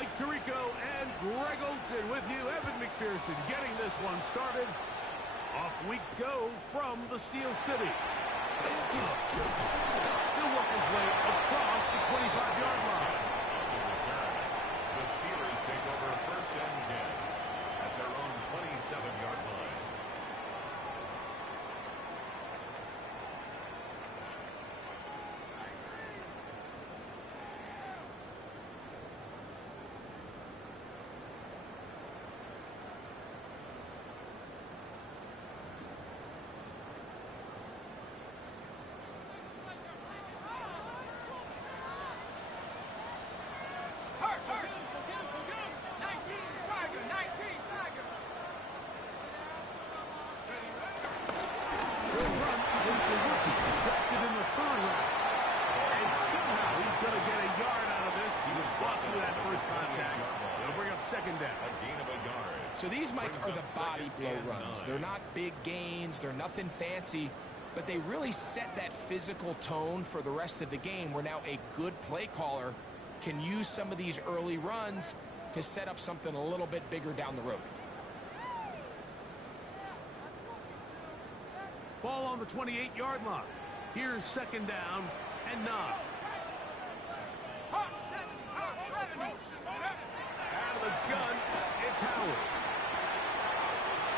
Mike Tirico and Greg Olson with you. Evan McPherson getting this one started. Off we go from the Steel City. He'll work his way across the 25-yard line. The Steelers take over first and 10 at their own 27-yard line. So these, Mike, are the body blow runs. They're not big gains. They're nothing fancy. But they really set that physical tone for the rest of the game where now a good play caller can use some of these early runs to set up something a little bit bigger down the road. Ball on the 28-yard line. Here's second down and 9. Out of the gun, it's Howard.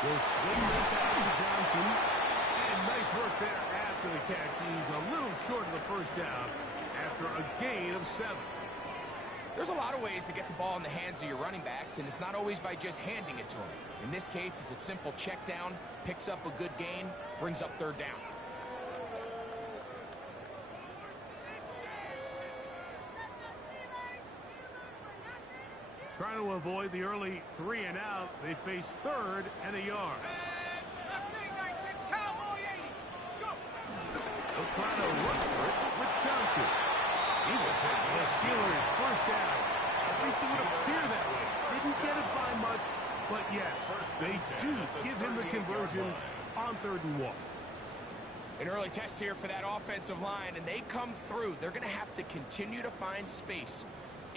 He'll swing this out to Johnson. And nice work there after the catch. He's a little short of the first down after a gain of 7. There's a lot of ways to get the ball in the hands of your running backs, and it's not always by just handing it to them. In this case, it's a simple check down, picks up a good gain, brings up third down. Trying to avoid the early 3 and out. They face third and a yard. They'll try to run for it with Johnson. He will take the Steelers first down. At least it would appear that way. Didn't get it by much, but yes, they do give him the conversion on 3rd and 1. An early test here for that offensive line, and they come through. They're going to have to continue to find space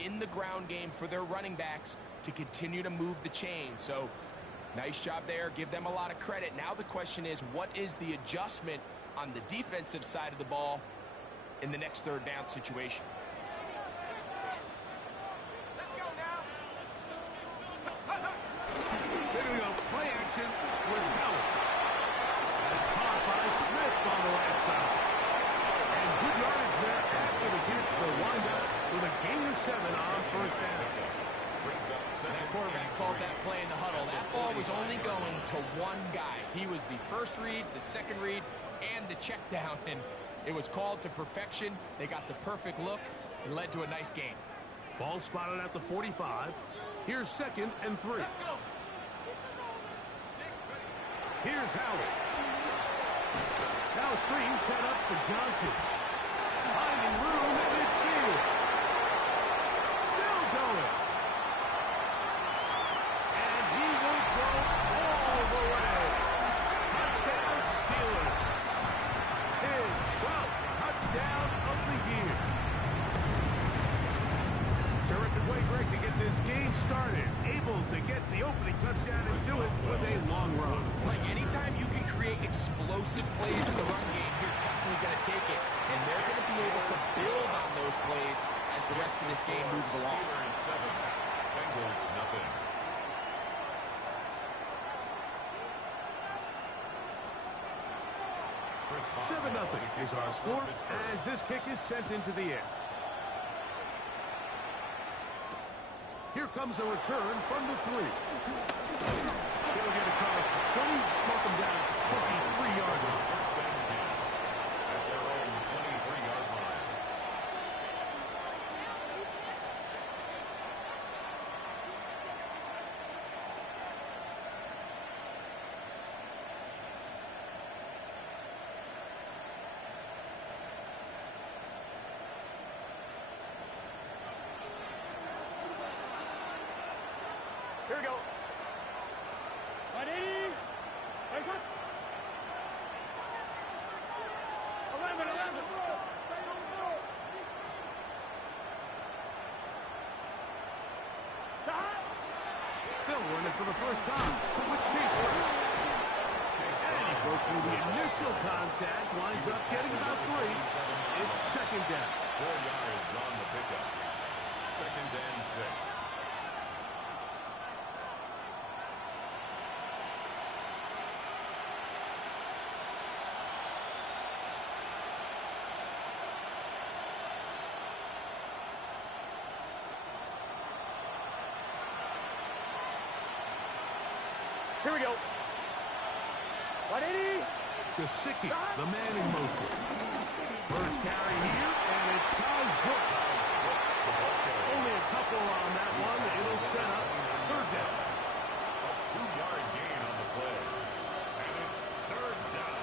in the ground game for their running backs to continue to move the chain. So nice job there. Give them a lot of credit. Now the question is, what is the adjustment on the defensive side of the ball in the next third down situation? Let's go now. There we go. Play action with Howard. That's caught by Smith on the right side. And good yardage there after the catch. They'll wind up with a gain of 7 on first down. That quarterback called that play in the huddle. That ball was only going to one guy. He was the first read, the second read, and the check down. And it was called to perfection. They got the perfect look and led to a nice gain. Ball spotted at the 45. Here's 2nd and 3. Here's Howard. Now a screen set up for Johnson. Finding room at midfield. Still going. And he will go all the way. Touchdown Steelers. His 12th touchdown of the year. Terrific way, Greg, to get this game started. Able to get the opening touchdown and do it with a long run. Like, anytime you can create explosive plays in the run game, you're definitely going to take it. And they're going to be able to build on those plays as the rest of this game moves along. Steelers 7, Bengals nothing. Seven 0 is our score as this kick is sent into the air. Here comes a return from the 3. She'll get across the 20, welcome down to 23-yard line. First and 10 at their own 23-yard line. Here we go. Ready? Raise up. 11. for the first time with Case. And he broke through the initial contact, winds up getting about 3. It's second down. 4 yards on the pickup. Second and 6. Here we go. 180. Gesicki, the man in motion. First carry here, and it's Taj Brooks. Only a couple on that one. It'll set up third down. A 2-yard gain on the play. And it's third down.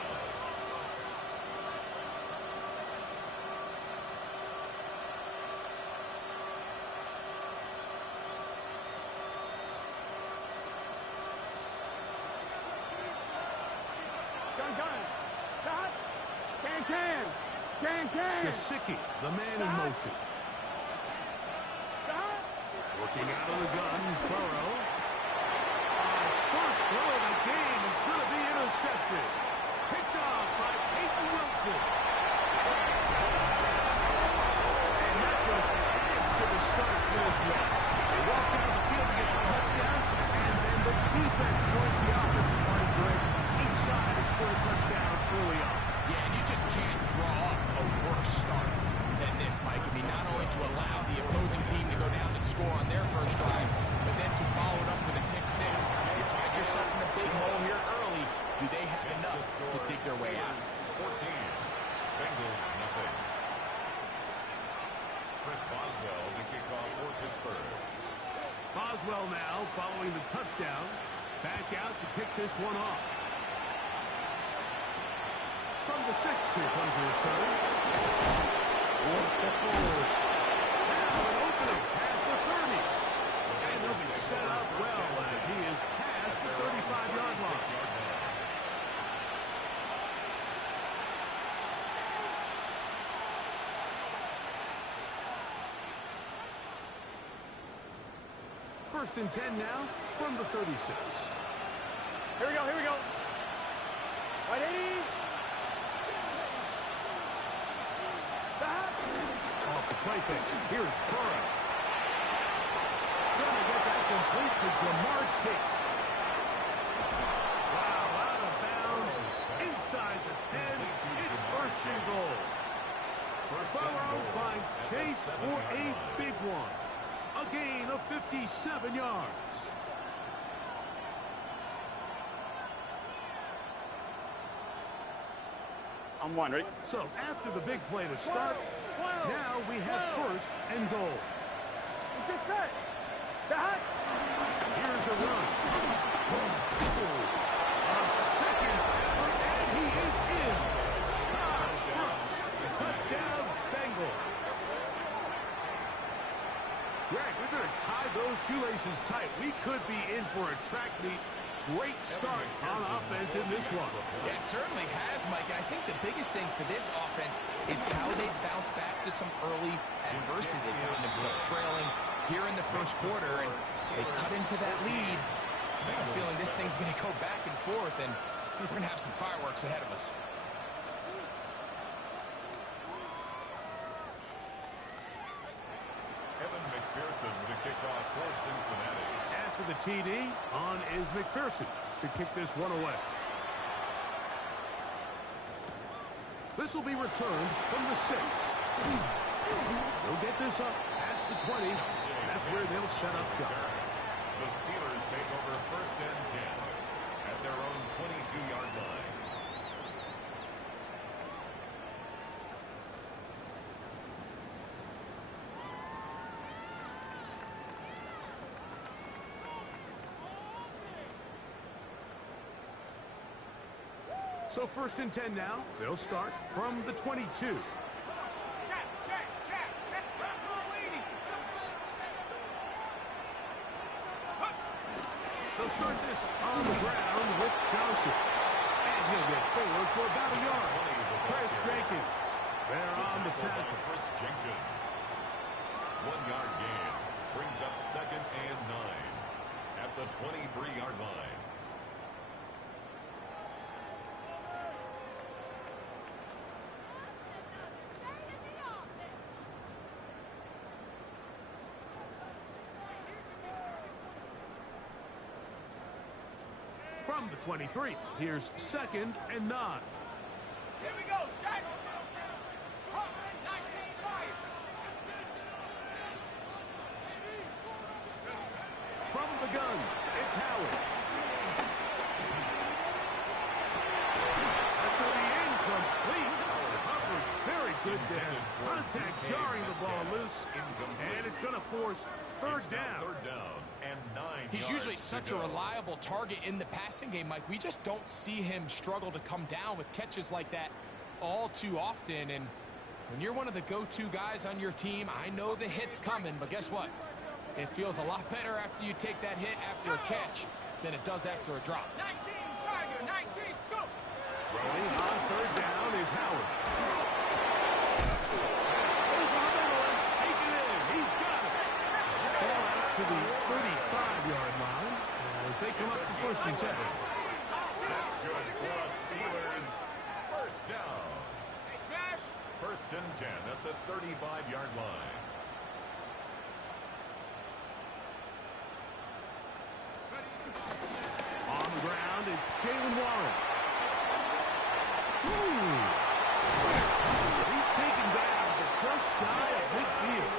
Can. Gesicki, the man in motion. Working out of the gun, Burrow. First throw of the game is going to be intercepted. Picked off by Peyton Wilson. And that just adds to the start for this rush. They walk down the field to get the touchdown, and then the defense joins the offensive party break. Each side is for a touchdown early on. Yeah, and you just can't draw up a worse start than this, Mike. I mean, not only to allow the opposing team to go down and score on their first drive, but then to follow it up with a pick 6. You find yourself in a big hole here early. Do they have enough to dig their way out? 14. Bengals, nothing. Chris Boswell, the kickoff for Pittsburgh. Boswell now following the touchdown. Back out to kick this one off. From the 6, here comes a return. What the hold. Now an opening past the 30. And he'll be set up well as he is past the 35-yard line. First and 10 now from the 36. Here we go. 180. Off the play fake. Here's Burrow. Trying to get that complete to Jamar Chase. Wow, out of bounds. Inside the 10. It's first and goal. Burrow finds Chase for a big one. A gain of 57 yards. I'm one, ready? So after the big play to start, now we have first and goal. Get set. Back. Here's a run. A second effort, and he is in. Taj Brooks, touchdown Bengals. Greg, we're going to tie those shoelaces tight. We could be in for a track meet. Great start on offense in this one. Yeah, it certainly has, Mike. And I think the biggest thing for this offense is how they bounce back to some early adversity. They found themselves trailing here in the first quarter, and they cut into that lead. I have a feeling this thing's going to go back and forth, and we're going to have some fireworks ahead of us. Evan McPherson, the kickoff for Cincinnati. After the TD, on is McPherson to kick this one away. This will be returned from the 6. They'll get this up past the 20. That's where they'll set up shop. The Steelers take over first and 10 at their own 22-yard line. So first and 10 now. They'll start from the 22. Check. They'll start this on the ground with Johnson. And he'll get forward for about a yard. Chris Jenkins. They're on the tackle. Chris Jenkins. 1-yard gain brings up second and 9 at the 23-yard from the 23. Here's 2nd and 9. Here we go, set. 19, fire. From the gun, it's Howard. That's going to be incomplete. Hubbard, very good there. Contact jarring the ball loose, and it's going to force third down. Third down and 9 He's usually yards such to a go. reliable target in the passing game, Mike. We just don't see him struggle to come down with catches like that all too often. And when you're one of the go-to guys on your team, I know the hit's coming, but guess what? It feels a lot better after you take that hit after a catch than it does after a drop. 19, Tiger, 19, scoop. Throwing on third down is Howard. Over the middle and take it in. He's got it. Ball out to the 35-yard line as they come up for 1st and 10. That's good for the Steelers. First down. Hey, smash. 1st and 10 at the 35-yard line. On the ground, it's Jalen Warren. Ooh. He's taken down, but just shy of midfield.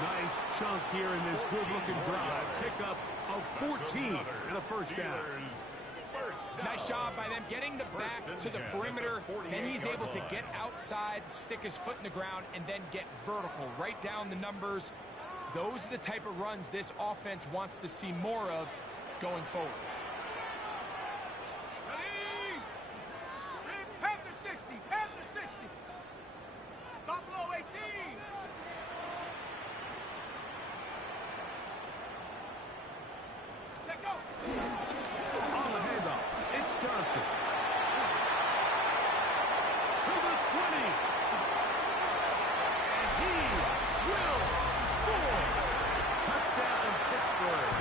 Nice chunk here in this good-looking drive. Pickup of 14 and a 1st down. Nice job by them getting the back to the perimeter. Then he's able to get outside, stick his foot in the ground, and then get vertical. Right down the numbers. Those are the type of runs this offense wants to see more of going forward. Panther 60, Panther 60. Buffalo 18. Take go. On the handoff, it's Johnson. To the 20. And he will score. Touchdown, Pittsburgh.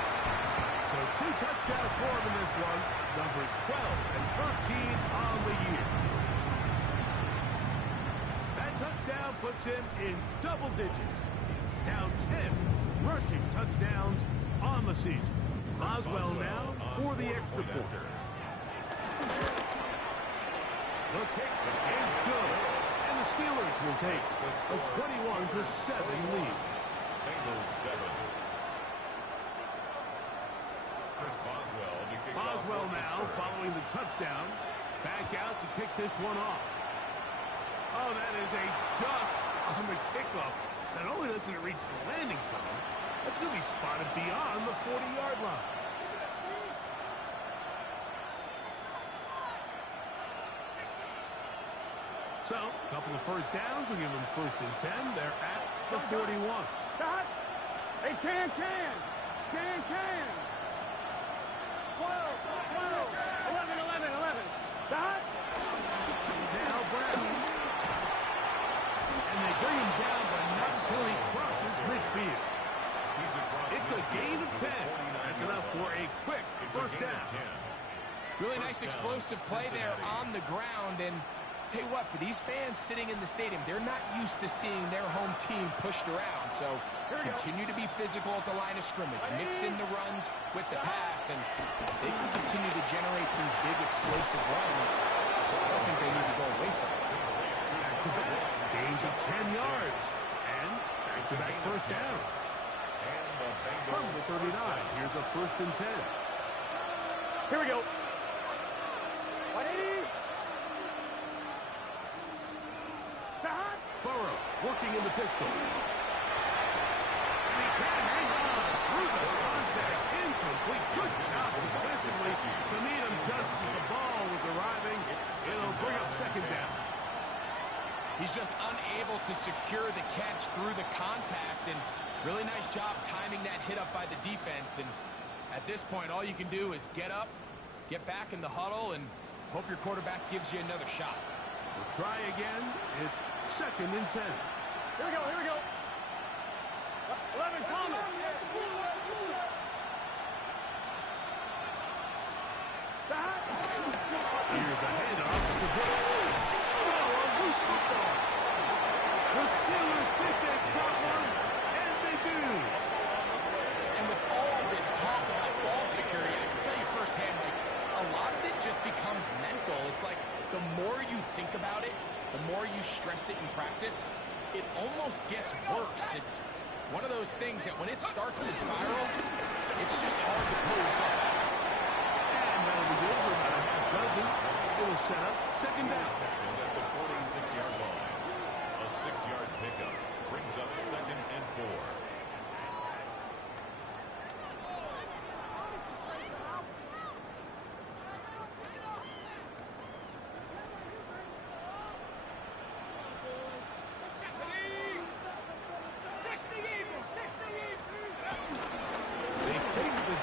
So 2 touchdowns for him in this one. Numbers 12 and 13 on the year. That touchdown puts him in double digits. Now 10 rushing touchdowns on the season. Boswell now for the extra point. The kick is good. And the Steelers will take a 21-7 lead. Bengals 7. Chris Boswell to kick off Boswell for now Pittsburgh. following the touchdown. Back out to kick this one off. Oh, that is a duck on the kickoff. Not only doesn't it reach the landing zone, that's going to be spotted beyond the 40-yard line. So, a couple of 1st downs will give them 1st and 10. They're at the 41. Stop. Hey, can. 12, 11. Stop. Now Brown. And they bring him down, but not until he crosses midfield. He's across It's a gain of 10. That's enough for a quick It's a 1st gain down. of 10. Really First nice down, explosive play there Cincinnati. on the ground. And tell you what, for these fans sitting in the stadium, they're not used to seeing their home team pushed around. So continue to be physical at the line of scrimmage. Mix in the runs with the pass, and they can continue to generate these big explosive runs. I don't think they need to go away from it. Back-to-back gains of 10 yards. And back-to-back 1st downs. And the Bengals From the 39, here's a 1st and 10. Here we go. 180. Stop. Burrow working in the pistol. And he can hang on through the contact. Incomplete. Good job defensively to meet him just as the ball was arriving. It'll bring up 2nd down. He's just unable to secure the catch through the contact, and really nice job timing that hit up by the defense. And at this point, all you can do is get up, get back in the huddle, and hope your quarterback gives you another shot. We'll try again. It's 2nd and 10. Here we go. 11, Thomas. Stop. Here's a handoff to Brooks. Oh, a loose football. The Steelers think they've got one, and they do. And with all this talk about ball security, I can tell you firsthand, like, a lot of it just becomes mental. It's like the more you think about it, the more you stress it in practice, it almost gets worse. It's one of those things that when it starts to spiral, it's just hard to pull yourself out. And that'll be good for about a half dozen. It'll set up second down. At the 46-yard line. A 6-yard pickup brings up 2nd and 4.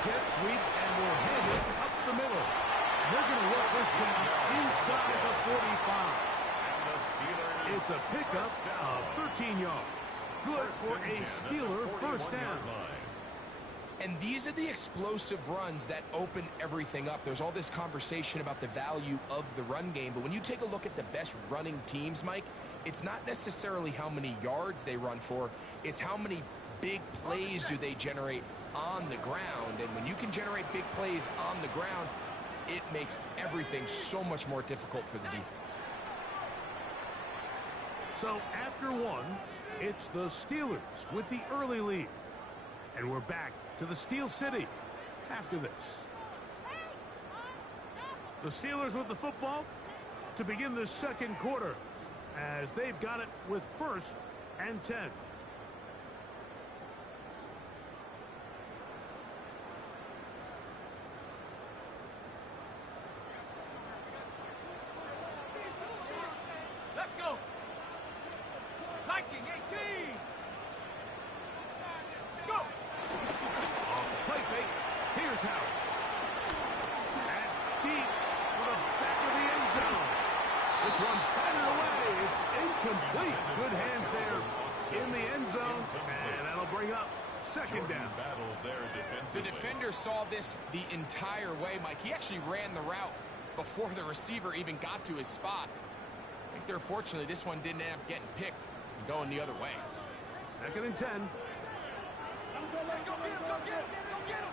Jet sweep and will head it up the middle. They're going to work this down inside the 45. It's a pickup of 13 yards. Good for a Steeler first down. And these are the explosive runs that open everything up. There's all this conversation about the value of the run game, but when you take a look at the best running teams, Mike, it's not necessarily how many yards they run for, it's how many big plays do they generate on the ground. And when you can generate big plays on the ground, it makes everything so much more difficult for the defense. So after one, it's the Steelers with the early lead. And we're back to the Steel City after this. The Steelers with the football to begin the second quarter as they've got it with 1st and 10. Complete. Good hands there in the end zone, and that'll bring up second down. The defender saw this the entire way, Mike. He actually ran the route before the receiver even got to his spot. I think they're fortunately this one didn't end up getting picked and going the other way. 2nd and 10. Go get him.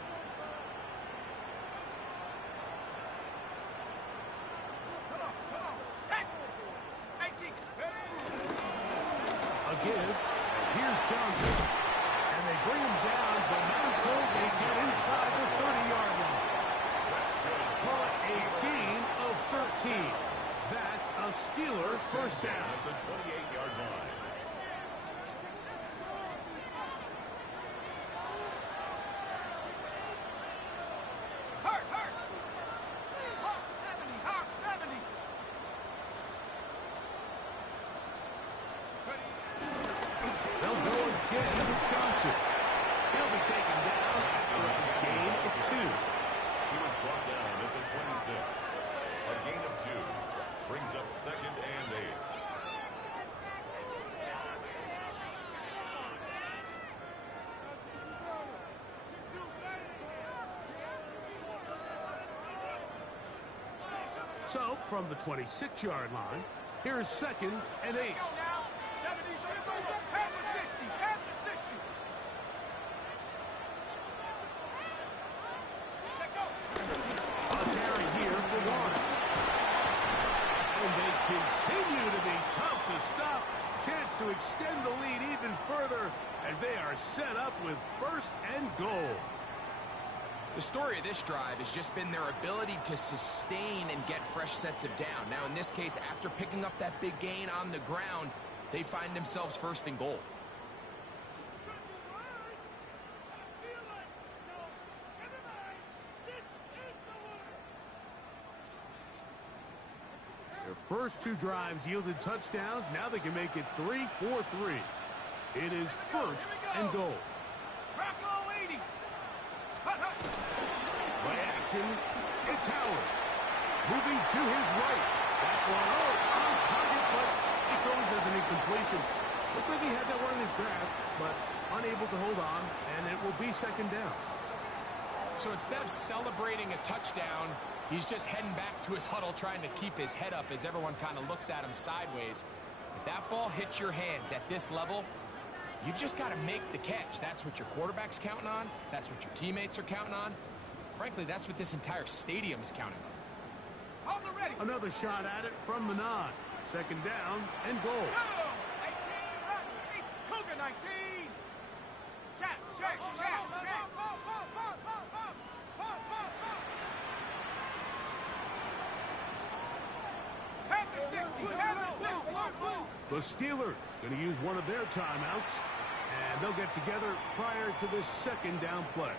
Again, and here's Johnson. And they bring him down, but not until they get inside the 30-yard line. Call it a gain of 13. That's a Steeler first down. At the 28-yard line. Hawk 70. They'll go again with Johnson. He'll be taken down after a gain of 2. He was brought down at the 26. A gain of 2 brings up 2nd and 8. So, from the 26-yard line, here's 2nd and 8. Continue to be tough to stop. Chance to extend the lead even further as they are set up with 1st and goal. The story of this drive has just been their ability to sustain and get fresh sets of down. Now, in this case, after picking up that big gain on the ground, they find themselves 1st and goal. Their first 2 drives yielded touchdowns. Now they can make it 3-4-3. It is 1st and goal. Play action. It's Howard. Moving to his right. That one, it's on target, but it goes as an incompletion. Looked like he had that one in his grasp, but unable to hold on, and it will be 2nd down. So instead of celebrating a touchdown, he's just heading back to his huddle trying to keep his head up as everyone kind of looks at him sideways. If that ball hits your hands at this level, You've just got to make the catch. That's what your quarterback's counting on. That's what your teammates are counting on. Frankly, that's what this entire stadium is counting on. On the ready. Another shot at it from the 9. Second down and goal. Go! 18, run. 8, Cougar 19. Check, check, check, check. Head to 60, head to 60. The Steelers going to use one of their timeouts, and they'll get together prior to this second down play.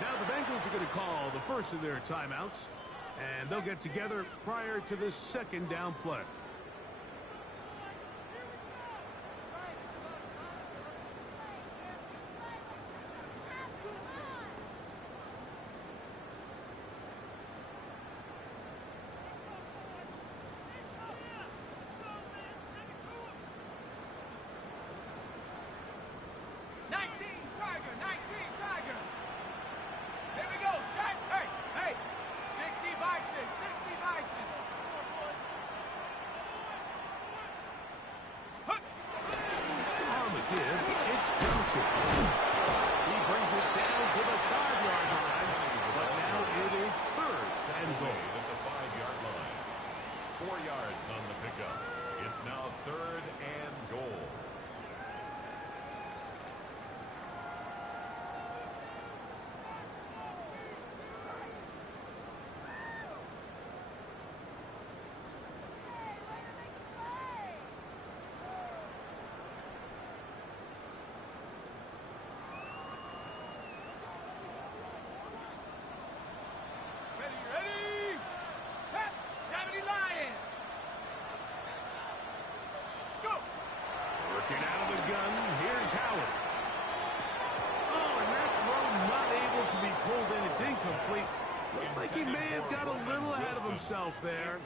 Now the Bengals are going to call the first of their timeouts, and they'll get together prior to this second down play. He brings it down to the 5-yard line, but now it is third and goal. At the 5-yard line. 4 yards on the pickup. It's now third and goal. Working out of the gun, here's Howard. Oh, and that throw not able to be pulled in. It's incomplete. Looked like he may have got a little ahead of himself there.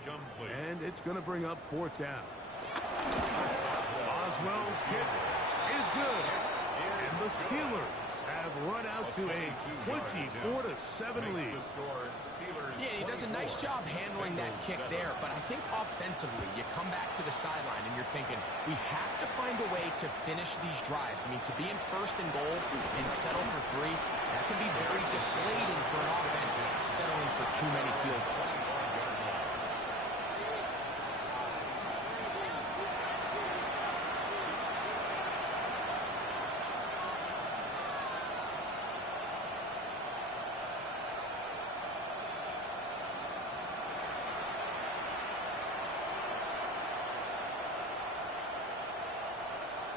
And it's going to bring up fourth down. Boswell's kick is good. And the Steelers have run out to a 24-7 lead. Yeah, he does a nice job handling that kick there, but I think offensively, you come back to the sideline and you're thinking, we have to find a way to finish these drives. I mean, to be in first and goal and settle for 3, that can be very deflating for an offense settling for too many field goals.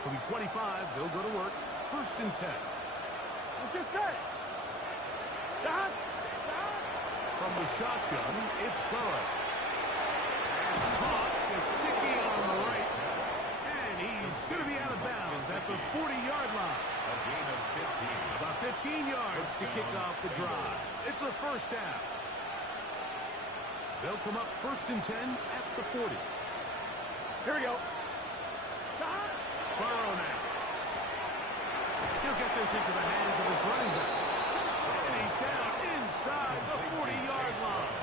From 25, they'll go to work. First and 10. Let's get set. Stop. From the shotgun, it's Burrow. Caught Gesicki on the right. And he's going to be out of bounds at the 40-yard line. A gain of 15. About 15 yards to kick off the drive. It's a first down. They'll come up first and 10 at the 40. Here we go. Burrow now. He'll get this into the hands of his running back. And he's down inside the 40-yard line.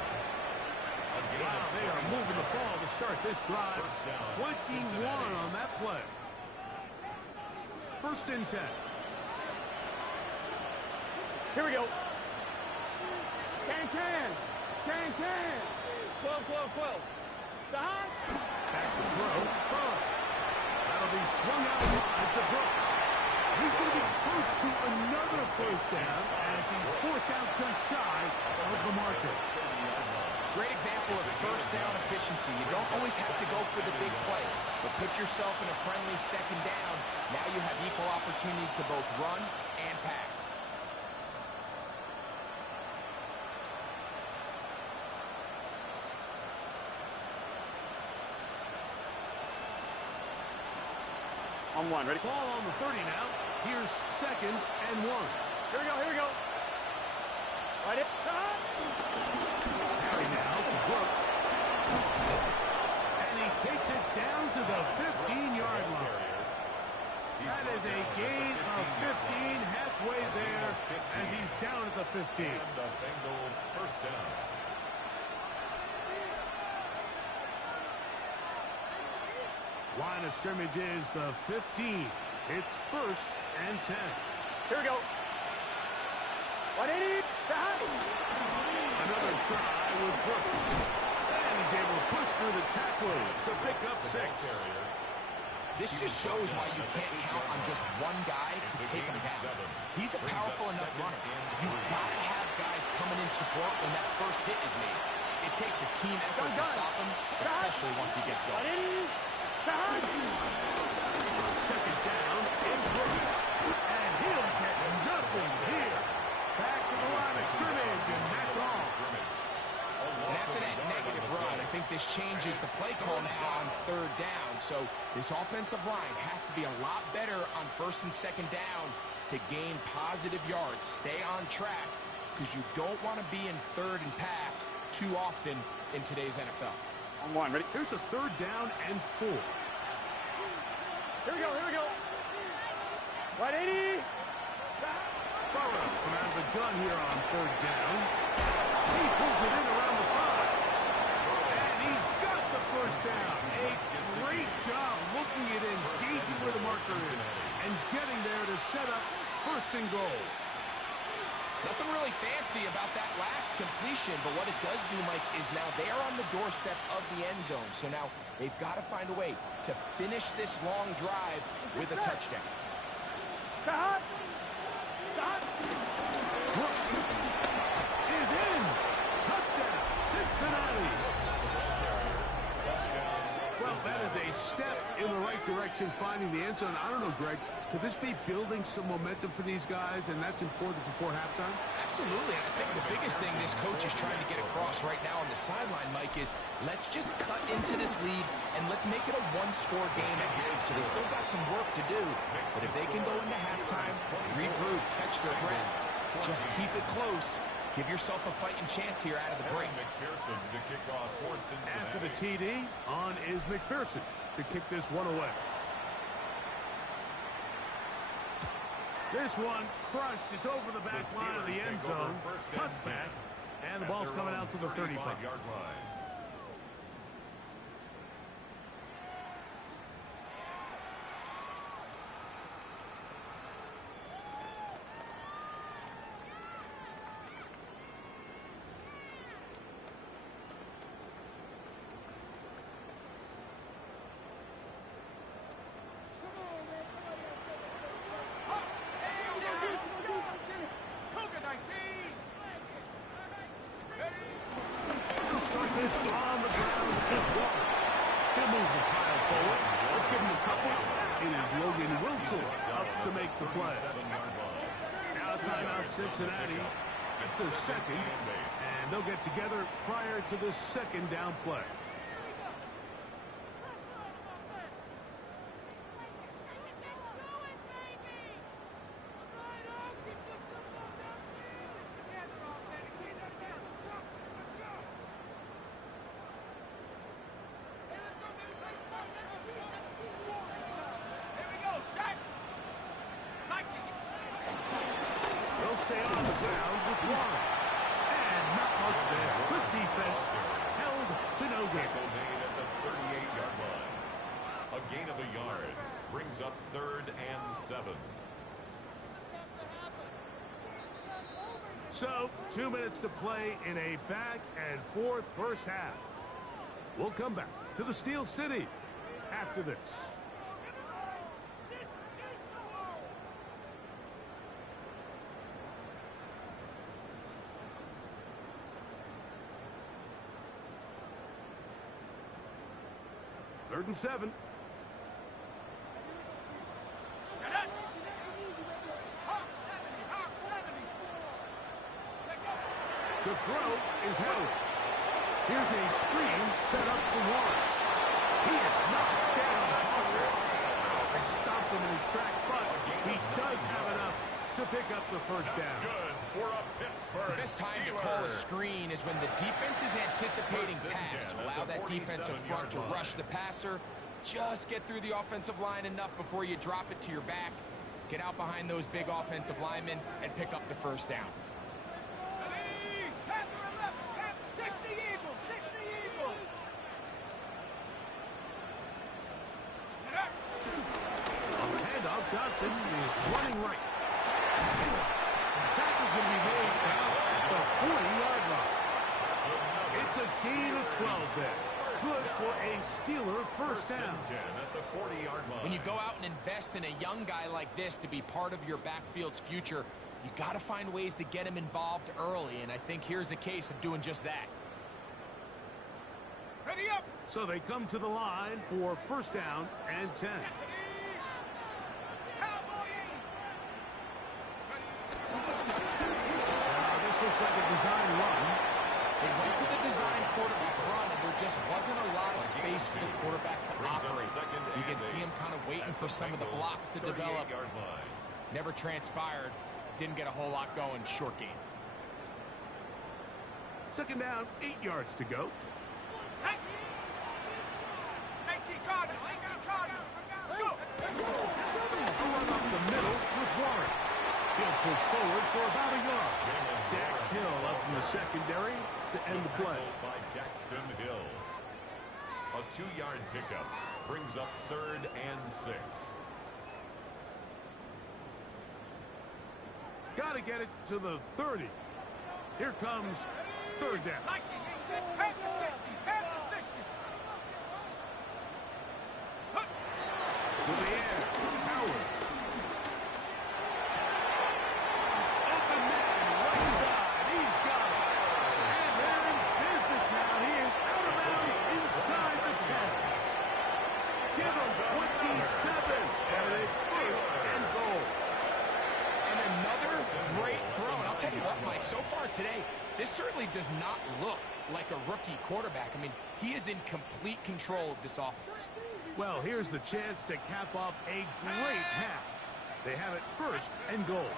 Wow, they are moving the ball to start this drive. 21 on that play. First and 10. Here we go. Can. 12. Stop. Back to throw. Burrow. That'll be swung out wide to Brooks. He's going to be close to another first down as he's forced out just shy of the marker. Great example of first down efficiency. You don't always have to go for the big play, but put yourself in a friendly second down. Now you have equal opportunity to both run and pass. On one, ready? Ball on the 30 now. Here's 2nd and 1. Here we go, here we go. Right it. Carry now for Brooks. And he takes it down to the 15-yard line. That is a gain of 15 halfway there as he's down at the 15. And a Bengal first down. Line of scrimmage is the 15. It's 1st and 10. Here we go. 180. Another try with Brooks. And he's able to push through the tacklers to pick up 6. This just shows why you can't count on just one guy to take him down. He's a powerful enough runner. You've got to have guys coming in support when that first hit is made. It takes a team effort to stop him, especially once he gets going. On 2nd down is Brooks. And he'll get nothing here. Back to the line of scrimmage, and that's all. And after that negative run, I think this changes the play call now on 3rd down. So this offensive line has to be a lot better on 1st and 2nd down to gain positive yards. Stay on track because you don't want to be in 3rd and pass too often in today's NFL. On one, ready? Here's a 3rd down and 4. Here we go, here we go. 180. Burrows from out of the gun here on 3rd down. He pulls it in around the 5. And he's got the 1st down. A great job looking at engaging where the marker is and getting there to set up 1st and goal. Nothing really fancy about that last completion, but what it does do, Mike, is now they are on the doorstep of the end zone. So now they've got to find a way to finish this long drive with a touchdown. Brooks is in. Touchdown, Cincinnati. Well, that is a step in the right direction, finding the end zone. I don't know, Greg. Could this be building some momentum for these guys, and that's important before halftime? Absolutely, and I think the biggest thing this coach is trying to get across right now on the sideline, Mike, is let's just cut into this lead, and let's make it a one-score game at half. So they still got some work to do, but if they can go into halftime, regroup, catch their breath, just keep it close, give yourself a fighting chance here out of the break. McPherson to kick off for Cincinnati. After the TD, on is McPherson to kick this one away. This one crushed. It's over the back line of the end zone. Touchback. And the ball's coming out to the 35-yard line. This on the ground is one. He'll move the pile forward. Let's give him a couple. It is Logan Wilson up to make the play. Now timeout Cincinnati. It's their 2nd, and they'll get together prior to the 2nd down play. Stay on the ground with one. And not much there. Good defense. Held to no gain. Made at the 38-yard line. A gain of a yard. Brings up 3rd and 7. So, 2 minutes to play in a back and forth first half. We'll come back to the Steel City after this. Third and 7. To throw is held. Here's a screen set up for one. He is knocked down. They stop stop him in his tracks, but he does have enough to pick up the first down. That's good for a Pittsburgh The best time to call a Steeler. screen is when the defense is anticipating First and pass. 10 at Allow the that defensive 47-yard front to line. rush the passer. Just get through the offensive line enough before you drop it to your back. Get out behind those big offensive linemen and pick up the first down. Panther 11, Panther 60 Eagle, 60 Eagle. On the handoff, Johnson is running right. The tackle's going to be made at the 40-yard line. It's a gain of 12 there. Good for a Steeler first down. and 10 at the 40-yard line. When you go out and invest in a young guy like this to be part of your backfield's future, you got to find ways to get him involved early, and I think here's a case of doing just that. Ready up. So they come to the line for first down and 10. This looks like a design run. They went to the design quarterback run, and there just wasn't a lot of space for the quarterback to Brings up operate. second You can and see him kind of waiting for some of the blocks to develop. 38-yard line. Never transpired. Didn't get a whole lot going. Short game. Second down, 8 yards to go. 18 Carter, 18 Carter. Let's go. Run up the middle with Warren. He'll push forward for about a yard. Dax Hill up from the secondary to end the play. Tackled by Daxton Hill. A 2-yard pickup brings up 3rd and 6. Got to get it to the 30. Here comes third down. Lightning, 18, Panther 60, Panther 60. To the air, Howard. Open man, right side, he's got it. And they're in business now. He is out of bounds inside the 10. Give him 27, and it's first and goal. And another great throw. And I'll tell you what, Mike, so far today, this certainly does not look like a rookie quarterback. I mean, he is in complete control of this offense. Well, here's the chance to cap off a great half. They have it first and goal. And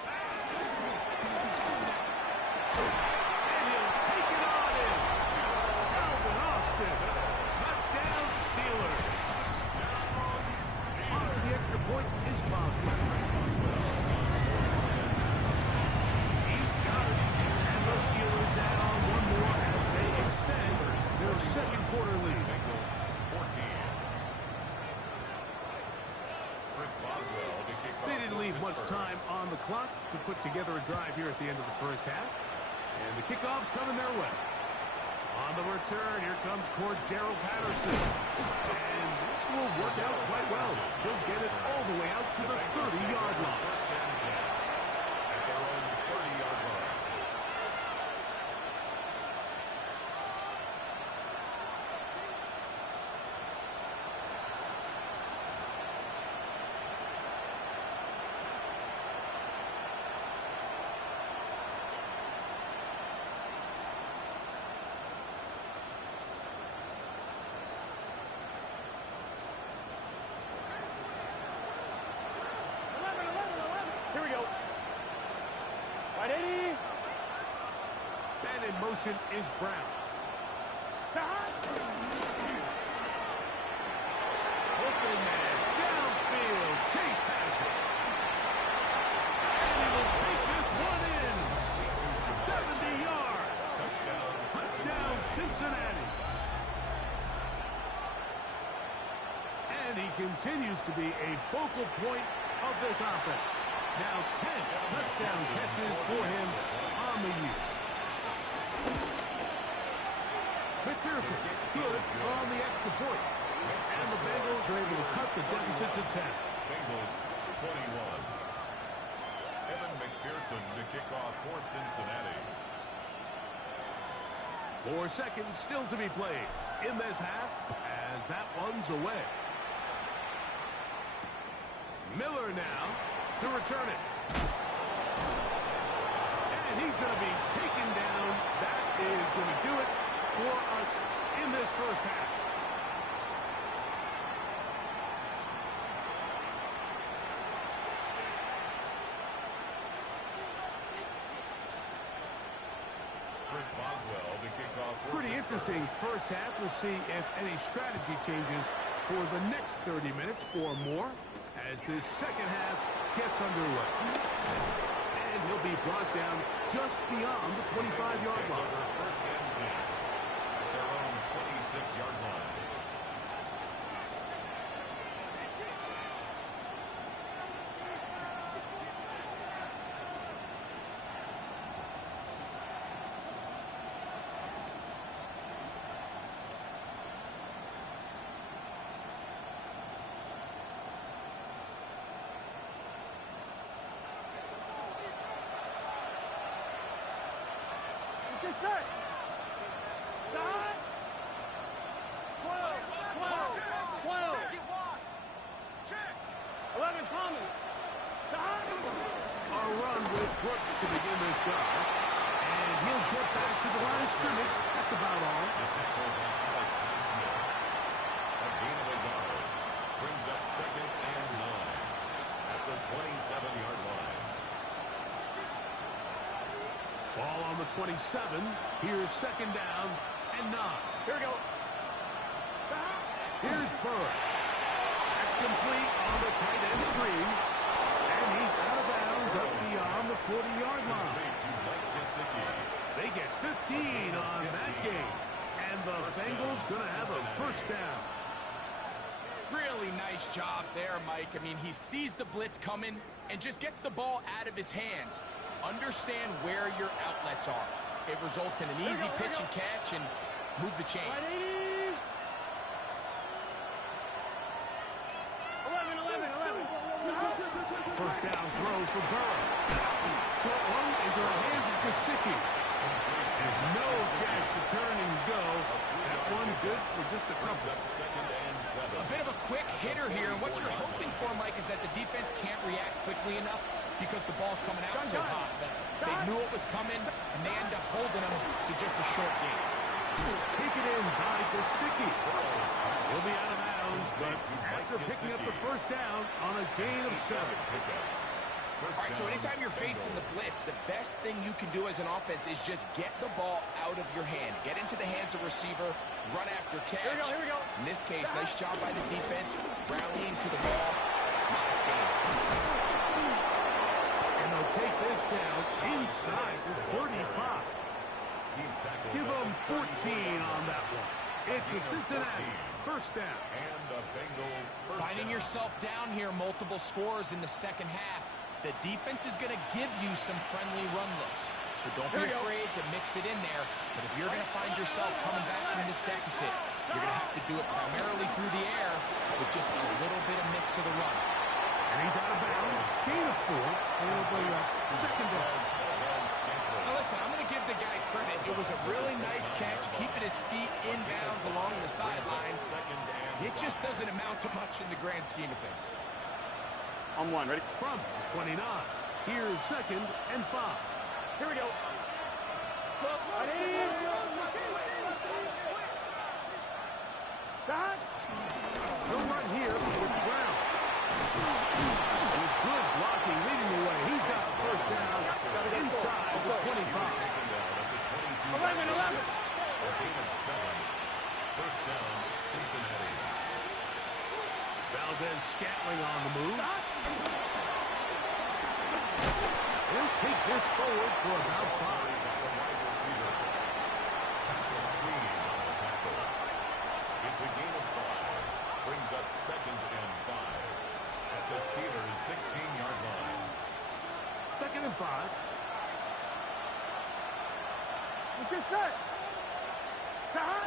he'll take it on in. Alvin Austin. Touchdown, Steelers. On for the extra point is Boswell. He's got it. And the Steelers add on one more as they extend their second quarter lead. Bengals 14. Chris Boswell to kick off. They didn't leave much Pittsburgh. time on the clock to put together a drive here at the end of the first half. And the kickoff's coming their way. On the return, here comes Cordero Patterson. And this will work out quite well. He'll get it all the way out to the 30-yard line. First and 10 at their own 30-yard line. Here we go. Right 80. And in motion is Brown. Open man, downfield, Chase has it. And he will take this one in. 70 yards. Touchdown, Cincinnati. And he continues to be a focal point of this offense. Now 10 touchdown catches for him on the year. McPherson, good on the extra point. And the Bengals are able to cut the deficit to 10. Bengals 21. Evan McPherson to kick off for Cincinnati. 4 seconds still to be played in this half as that one's away. Miller now to return it. And he's going to be taken down. That is going to do it for us in this first half. Here's Boswell to kick off. Pretty interesting first half. We'll see if any strategy changes for the next 30 minutes or more as this second half gets underway. And he'll be brought down just beyond the 25-yard line. First and 10 at their own 26-yard line. Get set. Stop. 12. 11 coming. Stop. A run with Brooks to begin this drive. And he'll get back to the line of scrimmage. That's about all. The tackle by Alex Smith. A gain of a yard. Brings up second and 9 at the 27-yard line. Ball on the 27. Here's second down and 9. Here we go. Here's Burr. That's complete on the tight end screen. And he's out of bounds up beyond the 40-yard line. They get 15 on that game. And the Bengals going to have a first down. Really nice job there, Mike. I mean, he sees the blitz coming and just gets the ball out of his hands. Understand where your outlets are. It results in an easy pitch and catch and move the chains. 11. First down throw for Burrow. Short one into the hands of Gesicki. And no chance to turn and go. That one good for just a couple. Second and 7. A bit of a quick hitter here. And what you're hoping for, Mike, is that the defense can't react quickly enough because the ball's coming out so hot. They knew it was coming, and they end up holding them to just a short game. Taken in by Gesicki. He'll be out of bounds, but after picking up the first down on a gain of 7. All right, so anytime you're facing the blitz, the best thing you can do as an offense is just get the ball out of your hand. Get into the hands of receiver, run after catch. Here we go. In this case, nice job by the defense, rallying to the ball. Nice game. And they'll take this down inside the 35. Give them 14 on that one. It's a Cincinnati first down. And the Bengals Finding yourself down here, multiple scores in the second half. The defense is going to give you some friendly run looks. So don't be afraid to mix it in there. But if you're going to find yourself coming back from this deficit, you're going to have to do it primarily through the air with just a little bit of mix of the run. And he's out of bounds. Gain of 4. And it'll bring up second down. Now listen, I'm going to give the guy credit. It was a really nice catch, keeping his feet in bounds along the sidelines. It just doesn't amount to much in the grand scheme of things. On 1, ready? From the 29. Here's second and 5. Here we go. Stop. No run here with Brown. With good blocking leading the way. He's got the first down inside the 25. 11. A gain of 7. First down, Cincinnati. Valdez-Scantling on the move. He'll take this forward for about 5. It's a gain of 5. Brings up second and 5 at the Steelers' 16-yard line. Second and 5. Let's get set. Stop.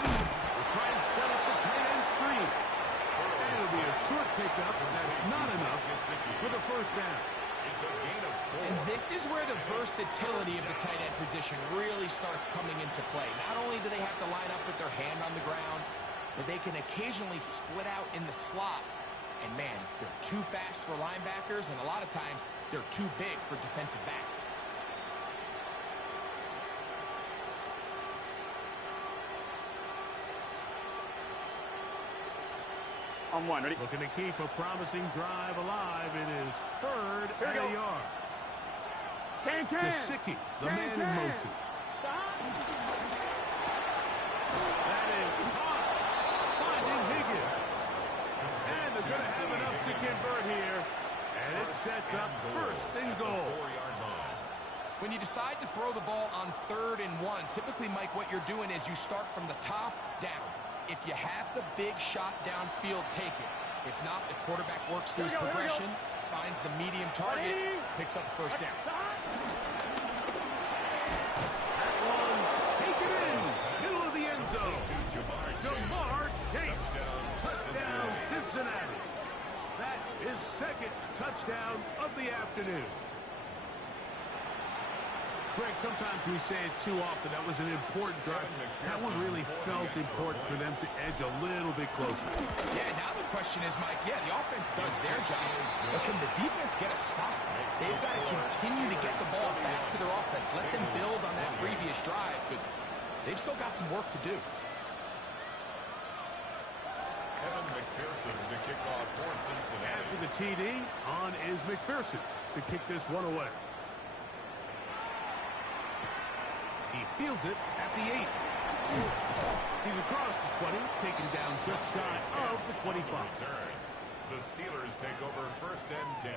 We'll try and set up the tight end screen. And it'll be a short pickup, and that's not enough for the first down. It's a gain of 4. And this is where the versatility of the tight end position really starts coming into play. Not only do they have to line up with their hand on the ground, but they can occasionally split out in the slot. And man, they're too fast for linebackers, and a lot of times they're too big for defensive backs. On 1, ready? Looking to keep a promising drive alive. It is third and a yard. Gesicki, the man in motion. That is caught. Finding Higgins. And they're going to have enough to convert here. And it sets up first and goal. When you decide to throw the ball on 3rd and 1, typically, Mike, what you're doing is you start from the top down. If you have the big shot downfield, take it. If not, the quarterback works through his progression, finds the medium target, picks up the first down. That one, take it in, middle of the end zone. Jamar Chase, touchdown Cincinnati. That is second touchdown of the afternoon. Greg, sometimes we say it too often. That was an important drive. That one really felt important for them to edge a little bit closer. Yeah, now the question is, Mike, yeah, the offense does their job, but can the defense get a stop? They've got to continue to get the ball back to their offense. Let them build on that previous drive, because they've still got some work to do. Kevin McPherson to kick off for Cincinnati. After the TD, on is McPherson to kick this one away. He fields it at the 8. He's across the 20, taken down just shy of the 25. The Steelers take over 1st and 10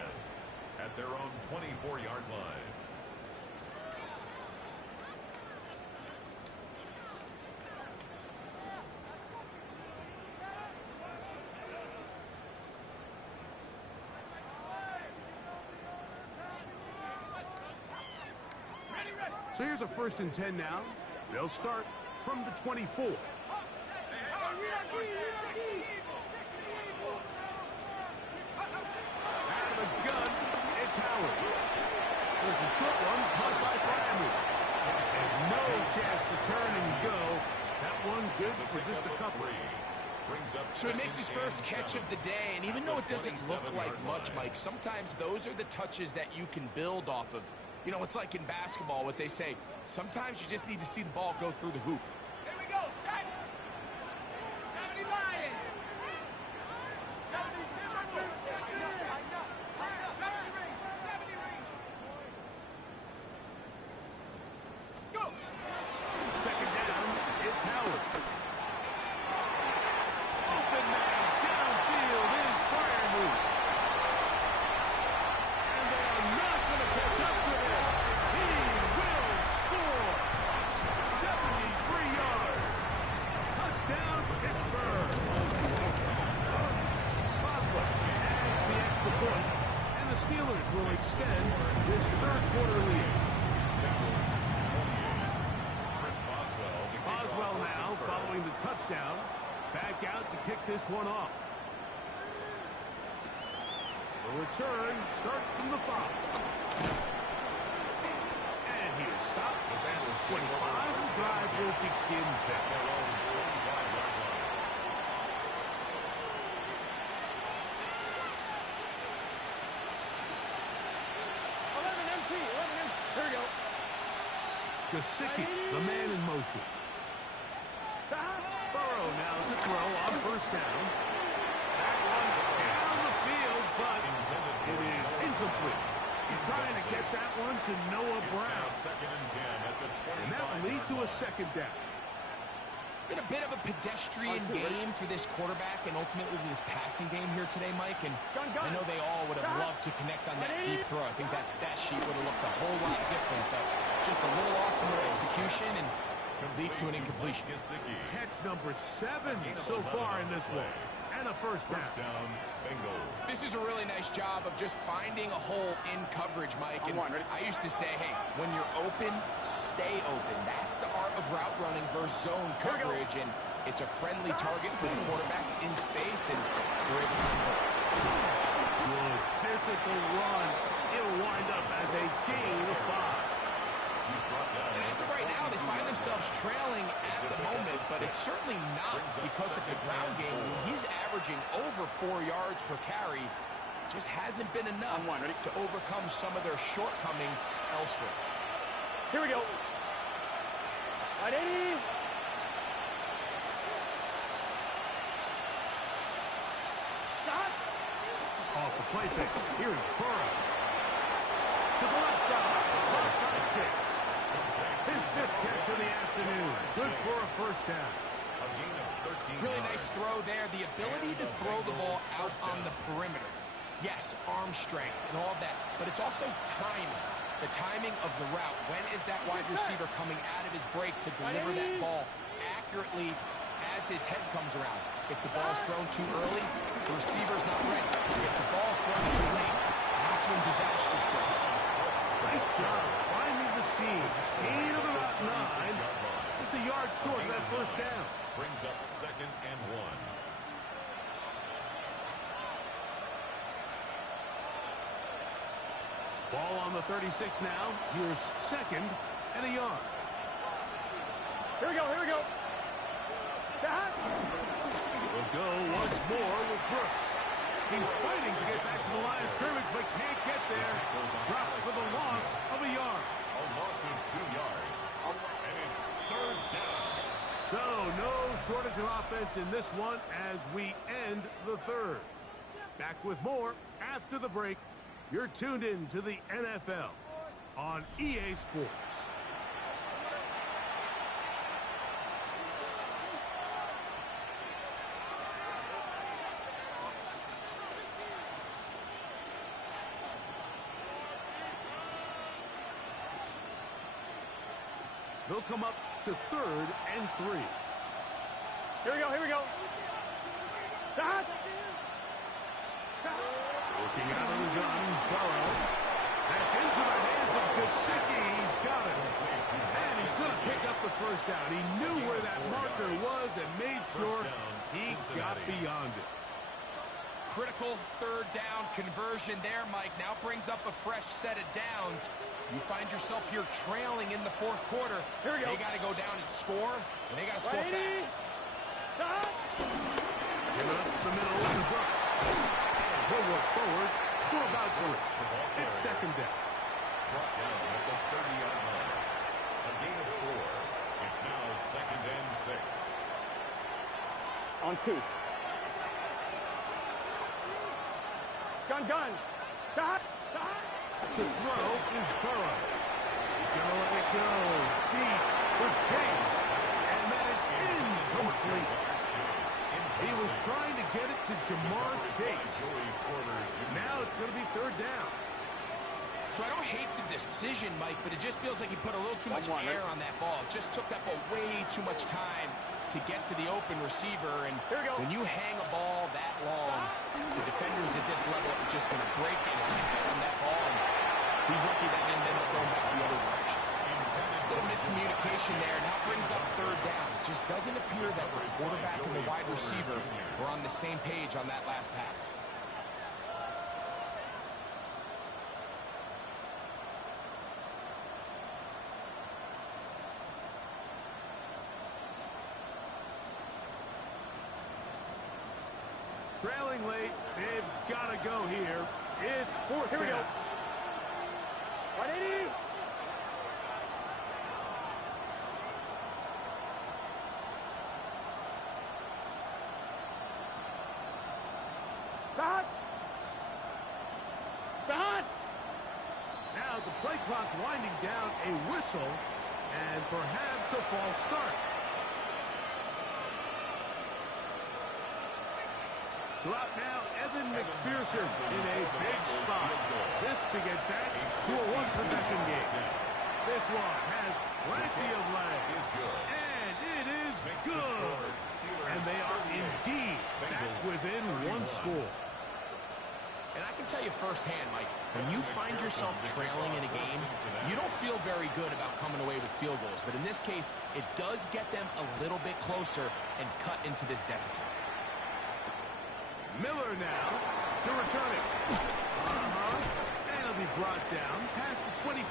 at their own 24-yard line. So here's a 1st and 10 now. They'll start from the 24. Out of the gun, it's Howard. There's a short one caught by Miami. And no chance to turn and go. That one good for just a couple. So he makes his first catch of the day, and even though it doesn't look like much, Mike, sometimes those are the touches that you can build off of. You know, it's like in basketball, what they say, sometimes you just need to see the ball go through the hoop. Here we go, set. 70 Lions. 72. 70 rings. 70 rings. Go. Second down, it's Howard. Open man downfield is Freiermuth. And they are not going to catch up to him. He will score. 73 yards. Touchdown, Pittsburgh. Boswell adds the extra point, and the Steelers will extend this third quarter lead. Boswell now following the touchdown. Back out to kick this one off. The return starts from the 5. And he is stopped. The battle of 25. The drive will begin back. 11 empty. Here we go. Gesicki, the man in motion. Burrow now to throw on 1st down. That one down the field, but it is incomplete. He's trying to get that one to Noah Brown. And that will lead to a 2nd down. It's been a bit of a pedestrian game for this quarterback and ultimately this passing game here today, Mike. And I know they all would have loved to connect on that deep throw. I think that stat sheet would have looked a whole lot different, but just a little off from their execution and leads to an incompletion. Catch number 7 so far in this one. And a 1st down. This is a really nice job of just finding a hole in coverage, Mike. And I used to say, hey, when you're open, stay open. That's the art of route running versus zone coverage. And it's a friendly target for the quarterback in space, and we're able to convert. Good physical run. It'll wind up as a gain of 5. And as of right now, they find themselves trailing at the moment, but it's certainly not because of the ground game. He's averaging over 4 yards per carry. Just hasn't been enough to overcome some of their shortcomings elsewhere. Here we go. Ready? Stop. Off the play fake. Here's Burrow. to the left side. Onside chase. His 5th catch of the afternoon. Good for a first down. A gain of 13 Really yards. nice throw there. The ability to throw the ball out on the perimeter. Yes, arm strength and all that, but it's also timing. The timing of the route. When is that wide receiver coming out of his break to deliver that ball accurately as his head comes around? If the ball's thrown too early, the receiver's not ready. If the ball's thrown too late, that's when disaster strikes. Nice job finding the seam. Gain of about 9. Just a yard short of that first down. Brings up 2nd and 1. Ball on the 36 now. Here's 2nd and a yard. Here we go, here we go. We'll go once more with Brooks. He's fighting to get back to the line of scrimmage, but can't get there. Dropped for the loss of a yard. A loss of 2 yards. And it's 3rd down. So, no shortage of offense in this one as we end the 3rd. Back with more after the break. You're tuned in to the NFL on EA Sports. They'll come up to 3rd and 3. Here we go, here we go. Looking out of the gun, Burrow. That's into the hands of Gesicki. He's got it. And he's going to pick up the first down. He knew where that marker was and made sure he got beyond it. Critical 3rd down conversion there, Mike. Now brings up a fresh set of downs. You find yourself here trailing in the 4th quarter. Here we go. They got to go down and score, and they got to score fast. Giving up the middle to Brooks. And he'll work forward for about 3. It's 2nd down. Brought down at the 30-yard line. A gain of 4. It's now 2nd and 6. On 2. Gun. To throw is Burrow. He's going to let it go. Deep for Chase. And that is incomplete. He was trying to get it to Jamar Chase. Now it's going to be 3rd down. So I don't hate the decision, Mike, but it just feels like he put a little too much air on that ball. It just took up way too much time to get to the open receiver. And when you hang a ball that long, the defenders at this level are just going to break and attack on that ball. And he's lucky that didn't end up going back the other direction. A little miscommunication there. Now brings up 3rd down. It just doesn't appear that the quarterback and the wide receiver were on the same page on that last pass. Trailing late, they've got to go here. It's 4th Here we go. down. 180. Now the play clock winding down, a whistle, and perhaps a false start. So out now, Evan McPherson in a big spot. This to get back to a 1-possession game. This one has plenty of legs. And it is good. And they are indeed back within 1 score. And I can tell you firsthand, Mike, when you find yourself trailing in a game, you don't feel very good about coming away with field goals. But in this case, it does get them a little bit closer and cut into this deficit. Miller now to return it. And it'll be brought down past the 25.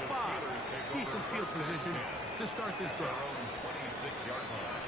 Decent field position to start this drive. 26-yard line.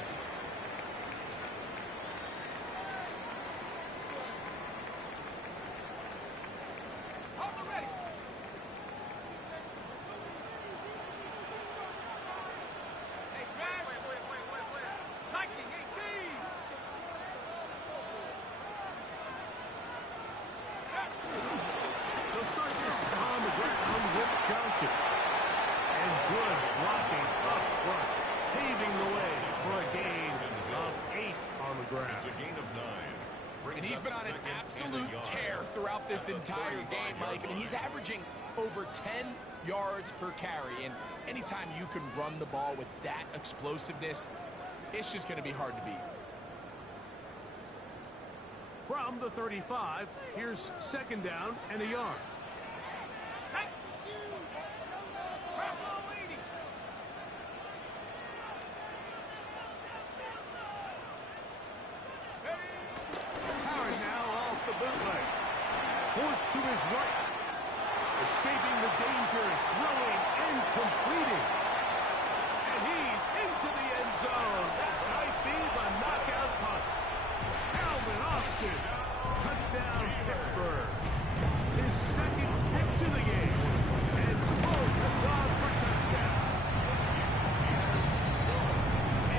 this entire game, Mike. I mean, he's averaging over 10 yards per carry, and anytime you can run the ball with that explosiveness, it's just going to be hard to beat. From the 35, here's second down and a yard. Howard now off the bootleg. Forced to his right. Escaping the danger, throwing and completing. And he's into the end zone. That might be the knockout punch. Calvin Austin. Touchdown, Pittsburgh. His second pick to the game. And both have gone for touchdown.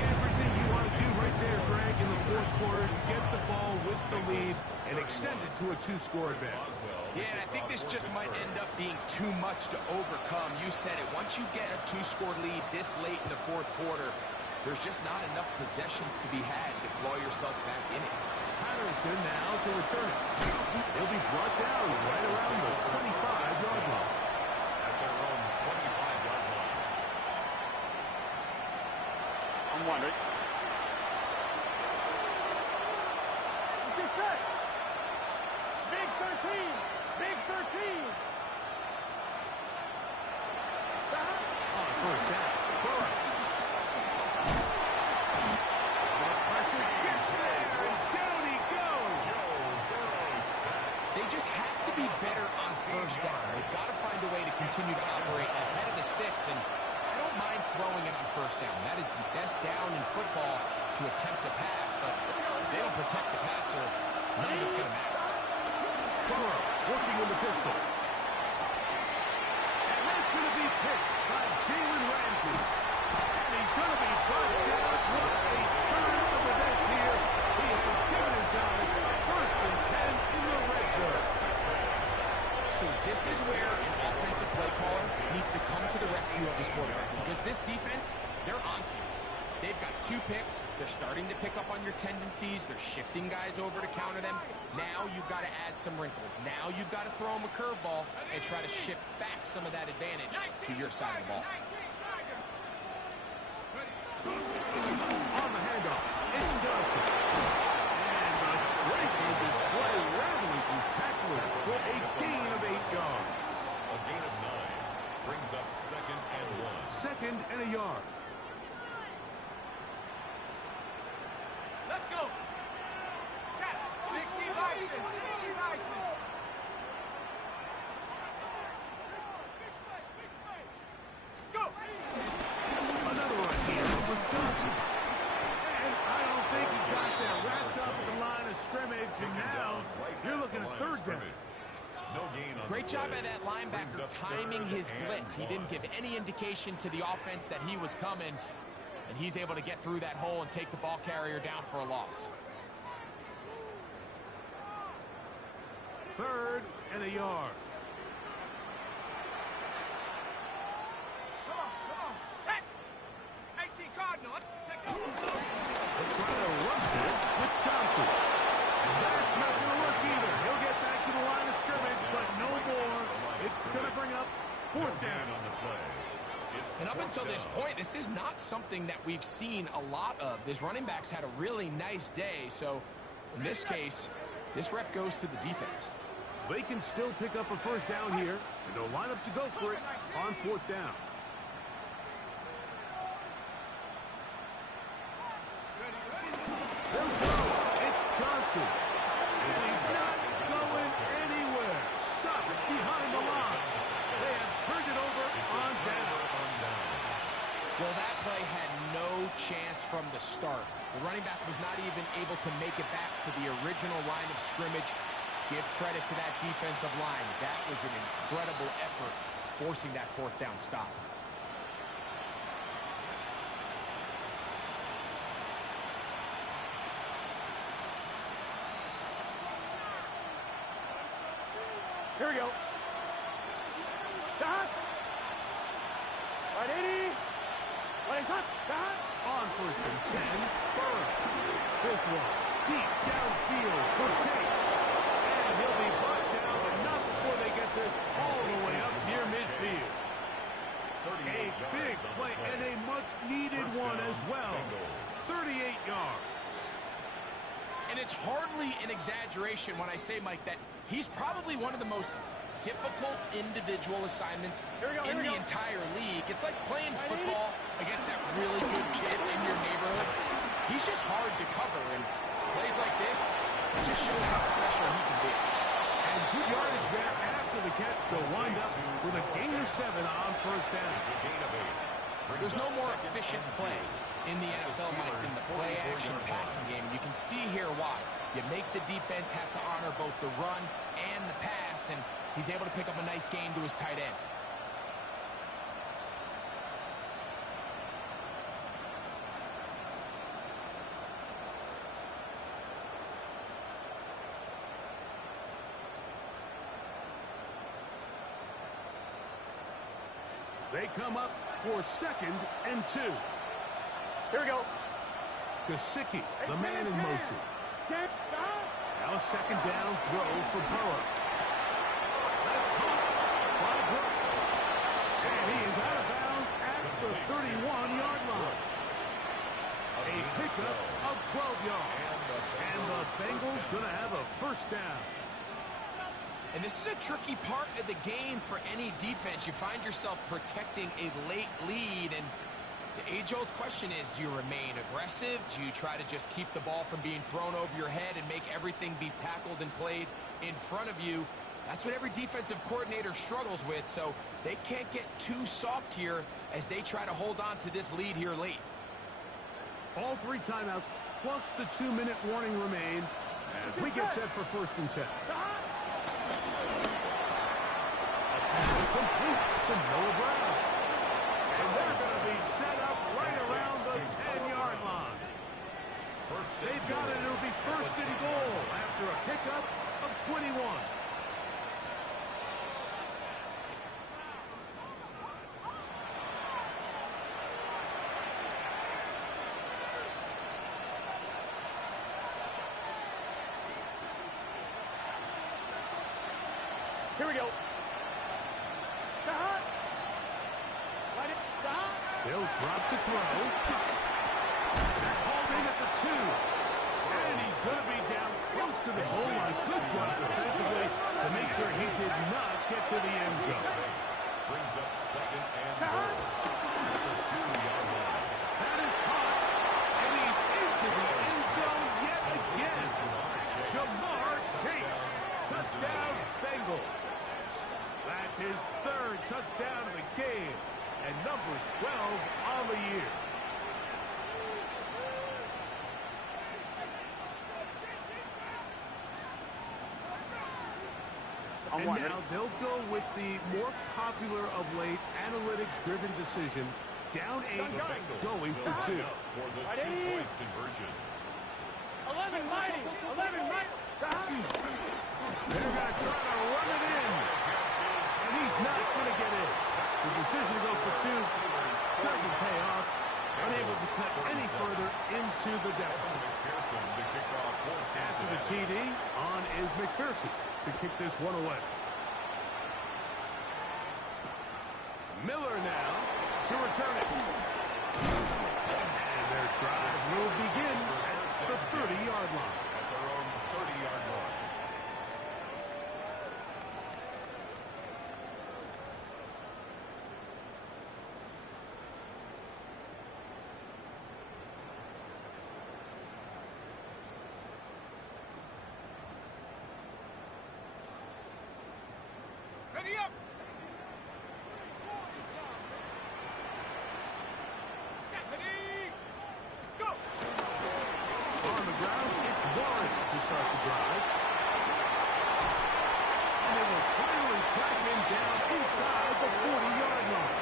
Everything you want to do right there, Greg, in the fourth quarter, get the ball with the lead and extend it to a two-score advantage. Yeah, and I think this just might end up being too much to overcome. You said it. Once you get a two-score lead this late in the fourth quarter, there's just not enough possessions to be had to claw yourself back in it. Patterson now to return it. He'll be brought down right around the 25-yard line. At their own 25-yard line. I'm wondering. Get set. Big 13. Big 13. On first down. Burrow. The pressure gets there, and down he goes. They just have to be better on first down. They've got to find a way to continue to operate ahead of the sticks, and I don't mind throwing it on first down. That is the best down in football to attempt a pass, but if they don't protect the passer, none of it's going to matter. Burrow working in the pistol. And that's going to be picked by Jalen Ramsey. And he's going to be brought down. What a turn of events here. He has given his guys first and 10 in the red zone. So this is where an offensive play caller needs to come to the rescue of his quarterback, because this defense, they're onto you. They've got 2 picks. They're starting to pick up on your tendencies. They're shifting guys over to counter them. Now you've got to add some wrinkles. Now you've got to throw them a curveball and try to shift back some of that advantage to your side of the ball. On the handoff, it's Johnson. And the strength on display, rattling through tacklers for a gain of 8 yards. A gain of 9 brings up second and 1. Second and a yard. Let's go. Chat. 60 Bison. 60 Bison. Go. Another one here with Johnson. And I don't think he got there. Wrapped up at the line of scrimmage, and now you're looking at third down. No gain on Great the job play. by that linebacker Brings up timing third his and blitz. He 1. didn't give any indication to the offense that he was coming, and he's able to get through that hole and take the ball carrier down for a loss. Third and a yard. Come on. Set. 18 Cardinal. Let's take it. They're trying to rush it with Johnson. And that's not going to work either. He'll get back to the line of scrimmage, but no more. It's going to bring up fourth down. On the play. It's And up fourth until this down. point, this is not something that we've seen a lot of. This running back's had a really nice day, so in this case, this rep goes to the defense. They can still pick up a first down here, and they'll line up to go for it on fourth down. They'll go. It's Johnson. And he's not going anywhere. Stuck behind the line. They have turned it over on down. Well, that play had no chance from the start. The running back was not even able to make it back to the original line of scrimmage. Give credit to that defensive line. That was an incredible effort, forcing that fourth down stop. Here we go. Dot. Right 80. Right hot. Dot. On first and 10, Burrow. This one deep downfield for Chase. And he'll be brought down exaggeration when I say, Mike, that he's probably one of the most difficult individual assignments in the entire league. It's like playing football against that really good kid in your neighborhood. He's just hard to cover, and plays like this just shows how special he can be. And good yardage there after the catch to wind up with a gain of 7 on first down. There's no more efficient play in the NFL, Mike, than the play-action passing game. You can see here why. You make the defense have to honor both the run and the pass, and he's able to pick up a nice gain to his tight end. They come up for 2nd and 2. Here we go. Gesicki, the man in motion. Now a 2nd down throw for Burrow. That's caught by Brooks. And he is out of bounds at the 31-yard line. A pickup of 12 yards. And the Bengals going to have a first down. And this is a tricky part of the game for any defense. You find yourself protecting a late lead, and the age-old question is, do you remain aggressive? Do you try to just keep the ball from being thrown over your head and make everything be tackled and played in front of you? That's what every defensive coordinator struggles with, so they can't get too soft here as they try to hold on to this lead here late. All 3 timeouts plus the 2-minute warning remain as we get set for 1st and 10. Complete to Noah Brown. And they're going to be set up right around the 10-yard line. They've got it. It'll be 1st and goal after a pickup of 21. Here we go. They'll drop to throw. They're hauled in at the 2. And he's going to be down close to the goal line. Good job defensively to make sure he did not get to the end zone. Brings up 2nd and goal. At the 2-yard line. That is caught. And he's into the end zone yet again. Jamar Chase. Touchdown, Bengals. That's his 3rd touchdown of the game. And number 12 on the year. And now they'll go with the more popular of late analytics-driven decision. Down 8, going for 2. For the 2-point conversion. 11 mighty. 11 mighty. They're going to try to run it in. And he's not going to get in. The decision to go for 2 doesn't pay off. Unable to cut any further into the deficit. After the TD, on is McPherson to kick this one away. Miller now to return it. And their drive will begin at the 30-yard line. At their own 30-yard line. Ready up! Set, ready! Go! On the ground, it's Warren to start the drive. And they will finally track him down inside the 40-yard line.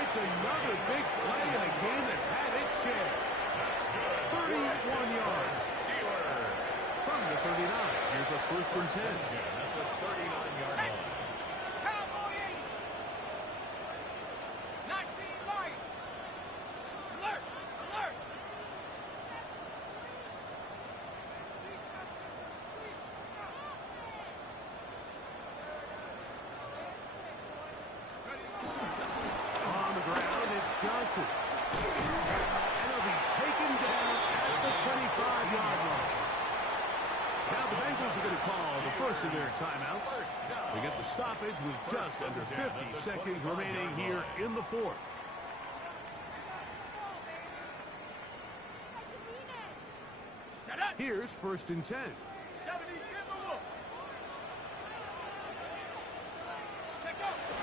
It's another big play in a game that's had its share. That's good. 31 yards. From the 39, here's a 1st and 10. At the 39-yard line. Cowboy 80! 19 Lions! Alert! Alert! stoppage with just under 50 seconds remaining here in the fourth. Here's 1st and 10. 70 Timberwolves.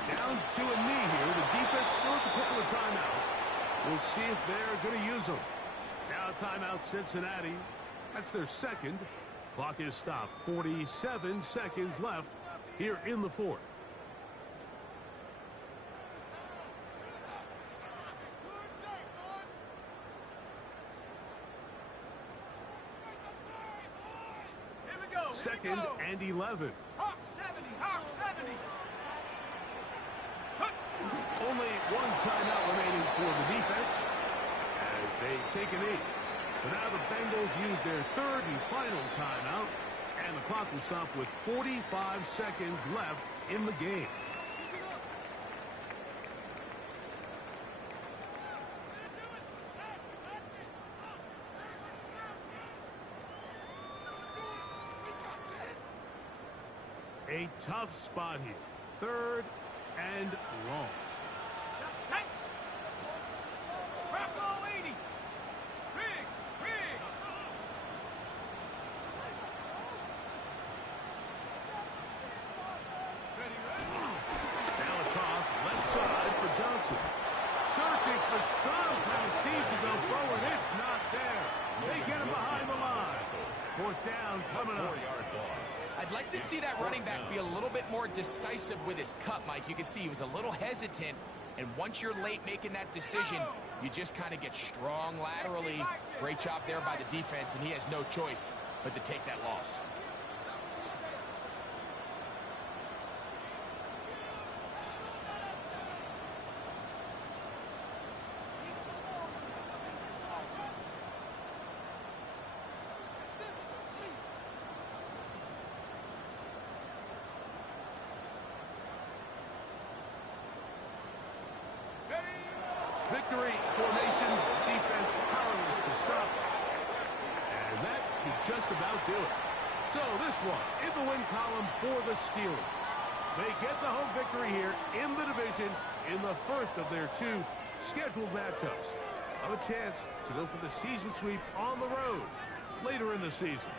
Down to a knee here. The defense still has a couple of timeouts. We'll see if they're going to use them. Now timeout Cincinnati. That's their second. Clock is stopped. 47 seconds left here in the fourth. Here we go. 2nd and 11. Hawk 70. Hawk 70. Only one timeout remaining for the defense as they take a knee. So now the Bengals use their 3rd and final timeout, and the clock will stop with 45 seconds left in the game. A tough spot here. 3rd and long. Check. Rocco 80. Riggs. Now a toss left side for Johnson. Searching for some kind of seed to go forward. It's not there. They get him behind the line. 4th down coming up. I'd like to see that running back be a little bit more decisive with his cut, Mike. You can see he was a little hesitant, and once you're late making that decision, you just kind of get strong laterally. Great job there by the defense, and he has no choice but to take that loss. Victory formation, defense powerless to stop. And that should just about do it. So this one in the win column for the Steelers. They get the home victory here in the division in the first of their 2 scheduled matchups. A chance to go for the season sweep on the road later in the season.